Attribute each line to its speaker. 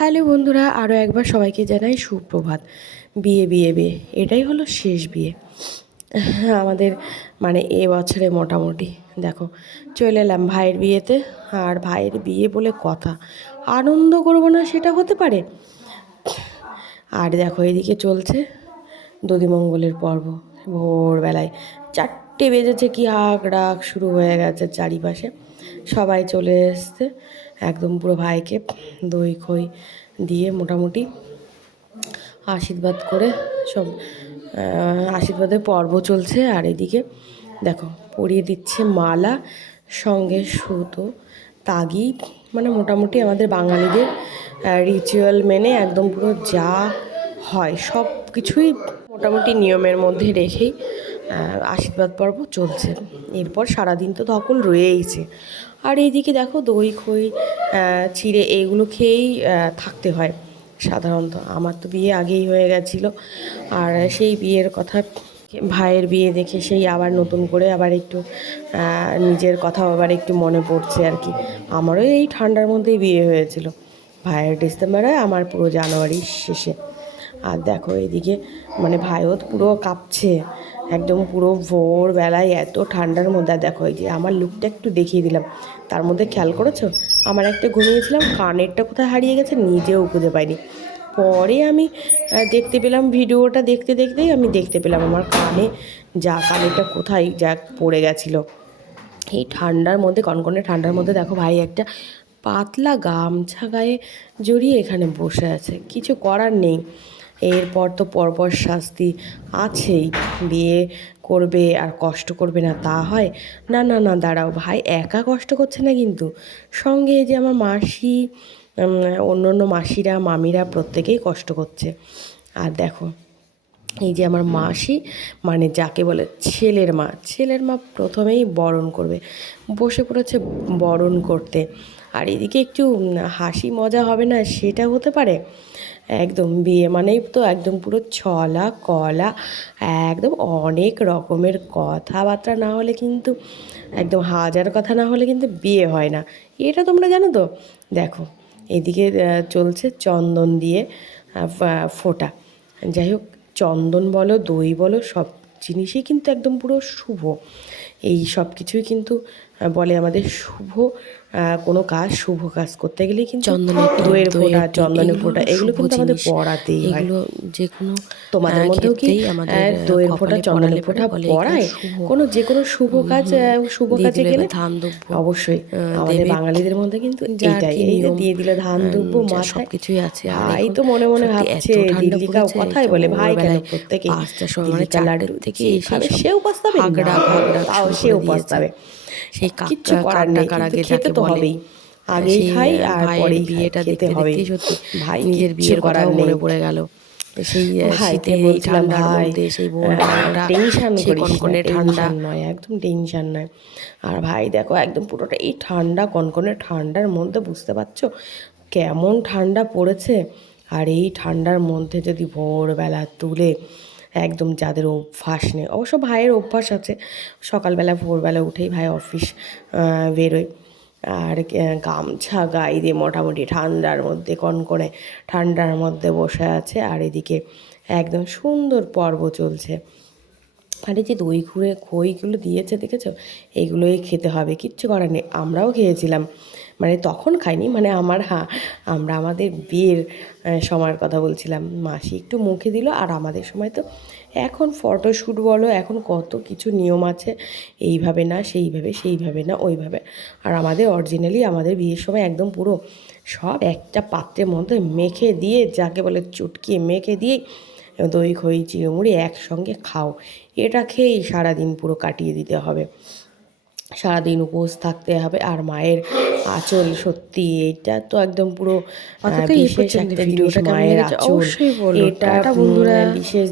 Speaker 1: Hello বন্ধুরা আরও একবার সবাইকে জানাই সুপ্রভাত। বিয়ে বিয়ে বিয়ে, এটাই হলো শেষ বিয়ে। আমাদের মানে এ বছরে মোটামুটি, দেখো, চলে এলাম ভাইয়ের বিয়েতে। আর ভাইয়ের বিয়ে বলে কথা, আনন্দ করব না সেটা হতে পারে? আর দেখো, এদিকে চলছে দধিমঙ্গলের পর্ব। ভোরবেলায় চারটে বেজেছে কি হাক ডাক শুরু হয়ে গেছে চারিপাশে। সবাই চলে এসছে, একদম পুরো ভাইকে দই খই দিয়ে মোটামুটি আশীর্বাদ করে সব আশীর্বাদের পর্ব চলছে। আর এদিকে দেখো, পরিয়ে দিচ্ছে মালা, সঙ্গে সুতো, তাগি মানে মোটামুটি আমাদের বাঙালিদের রিচুয়াল মেনে একদম পুরো যা হয় সব কিছুই মোটামুটি নিয়মের মধ্যে রেখেই আশীর্বাদ পর্ব চলছে। এরপর সারাদিন তো ধকল রয়েইছে। আর এইদিকে দেখো দই, খই চিড়ে এইগুলো খেয়েই থাকতে হয় সাধারণত। আমার তো বিয়ে আগেই হয়ে গেছিল। আর সেই বিয়ের কথা ভাইয়ের বিয়ে দেখে সেই আবার নতুন করে আবার একটু নিজের কথা আবার একটু মনে পড়ছে আর কি। আমারও এই ঠান্ডার মধ্যেই বিয়ে হয়েছিল। ভাইয়ের ডিসেম্বরে আমার পুরো জানুয়ারির শেষে। আর দেখো এদিকে মানে ভাইও পুরো কাঁপছে। একদম পুরো ভোরবেলায় এত ঠান্ডার মধ্যে দেখো এই যে আমার লুকটা একটু দেখিয়ে দিলাম। তার মধ্যে খেয়াল করেছ? আমার একটা ঘুমিয়েছিলাম, কানেরটা কোথায় হারিয়ে গেছে নিজেও খুঁজে পাইনি। পরে আমি দেখতে পেলাম ভিডিওটা দেখতে দেখতেই আমি দেখতে পেলাম আমার কানে যা কানেরটা কোথায় যা পড়ে গেছিল। এই ঠান্ডার মধ্যে, কনকনে ঠান্ডার মধ্যে দেখো ভাই একটা পাতলা গামছা গায়ে জড়িয়ে এখানে বসে আছে। কিছু করার নেই। এরপর তো পরপর শাস্তি আছেই। বিয়ে করবে আর কষ্ট করবে না, তা হয়? না না না, দাঁড়াও ভাই, একা কষ্ট করছে না কিন্তু। সঙ্গে যে আমার মাসি অন্য অন্য মাসিরা, মামিরা প্রত্যেকেই কষ্ট করছে। আর দেখো, এই যে আমার মাসি মানে যাকে বলে ছেলের মা ছেলের মা প্রথমেই বরণ করবে। বসে পড়েছে বরণ করতে। আর এদিকে একটু হাসি মজা হবে না, সেটা হতে পারে? একদম বিয়ে মানেই তো একদম পুরো ছলা কলা, একদম অনেক রকমের কথাবার্তা না হলে কিন্তু, একদম হাজার কথা না হলে কিন্তু বিয়ে হয় না। এটা তোমরা জানো তো? দেখো, এদিকে চলছে চন্দন দিয়ে ফোটা। যাই হোক, চন্দন বলো, দই বলো, সব জিনিসই কিন্তু একদম পুরো শুভ। এই সব কিছুই কিন্তু বলে আমাদের শুভ কোনো কাজ শুভ কাজ করতে গেলে কিন্তু
Speaker 2: চন্দনের
Speaker 1: দইয়ের ফোঁটা চন্দনের ফোঁটা এগুলো কিন্তু আমাদের পড়াতেই হয়।
Speaker 2: যে কোনো
Speaker 1: তোমাদের মধ্যেও কি দইয়ের ফোঁটা চন্দনের ফোঁটা পড়ায়? কোনো যে কোনো শুভ কাজ শুভ কাজে গেলে
Speaker 2: ধান
Speaker 1: অবশ্যই আমাদের বাঙালিদের মধ্যে কিন্তু এইটাই এই যে দিয়ে দিলে ধান দুব্য
Speaker 2: মা
Speaker 1: মাথায়
Speaker 2: সবকিছুই আছে।
Speaker 1: ভাই তো মনে মনে ভাবছে
Speaker 2: পড়েছে,
Speaker 1: কথাই বলে ভাই কেন প্রত্যেকে
Speaker 2: পাঁচটার সময় মানে
Speaker 1: দিল্লিকা
Speaker 2: থেকে
Speaker 1: সেও পস্তাবে তাও সেও। পস্তাবে
Speaker 2: সেই
Speaker 1: কিচ্ছু করার নেই কিন্তু খেতে তো হবেই। আগেই খাই আর পরেই
Speaker 2: বিয়েটা দেখতে দেখতেই সত্যি
Speaker 1: ভাই
Speaker 2: নিজের বিয়ের
Speaker 1: করার
Speaker 2: মনে পড়ে গেল। সেই শীতের এই
Speaker 1: বলছিলাম
Speaker 2: ঠান্ডার মধ্যে সেই ভোরবেলাটা
Speaker 1: টেনশন
Speaker 2: কনকনে ঠান্ডা।
Speaker 1: নয় একদম টেনশন নয়। আর ভাই দেখো একদম পুরোটা এই ঠান্ডা কনকনে ঠান্ডার মধ্যে বুঝতে পারছ? কেমন ঠান্ডা পড়েছে? আর এই ঠান্ডার মধ্যে যদি ভোরবেলা তুলে একদম যাদের অভ্যাস নেই। অবশ্য ভাইয়ের অভ্যাস আছে, সকালবেলা, ভোরবেলা উঠেই ভাই অফিস বেরোয়। আর গামছা, গায়ে দিয়ে মোটামুটি ঠান্ডার মধ্যে, কনকনে ঠান্ডার মধ্যে বসে আছে। আর এদিকে একদম সুন্দর পর্ব চলছে। আর এই যে দই খুঁড়ে খইগুলো দিয়েছে, দেখেছ? এইগুলোই খেতে হবে, কিচ্ছু করার নেই। আমরাও খেয়েছিলাম। মানে তখন খাইনি মানে আমার হ্যাঁ আমরা আমাদের বিয়ের সময়ের কথা বলছিলাম। মাসি একটু মুখে দিল আর আমাদের সময় তো এখন ফটোশ্যুট বলো, এখন কত কিছু নিয়ম আছে, এইভাবে না, সেইভাবে সেইভাবে না, ওইভাবে। আর আমাদের অরিজিনালি আমাদের বিয়ের সময় একদম পুরো সব একটা পাত্রের মধ্যে মেখে দিয়ে, যাকে বলে চুটকিয়ে মেখে দিয়েই দই, খই চিড়মুড়ি একসঙ্গে খাও। এটা খেয়েই সারাদিন পুরো কাটিয়ে দিতে হবে। সারাদিন উপোস থাকতে হবে আর মায়ের আচল সত্যি এটা তো একদম পুরো
Speaker 2: এই
Speaker 1: বিশেষ একটা জিনিস মায়ের আচল
Speaker 2: আঁচল
Speaker 1: এটা
Speaker 2: বন্ধুরা।
Speaker 1: বিশেষ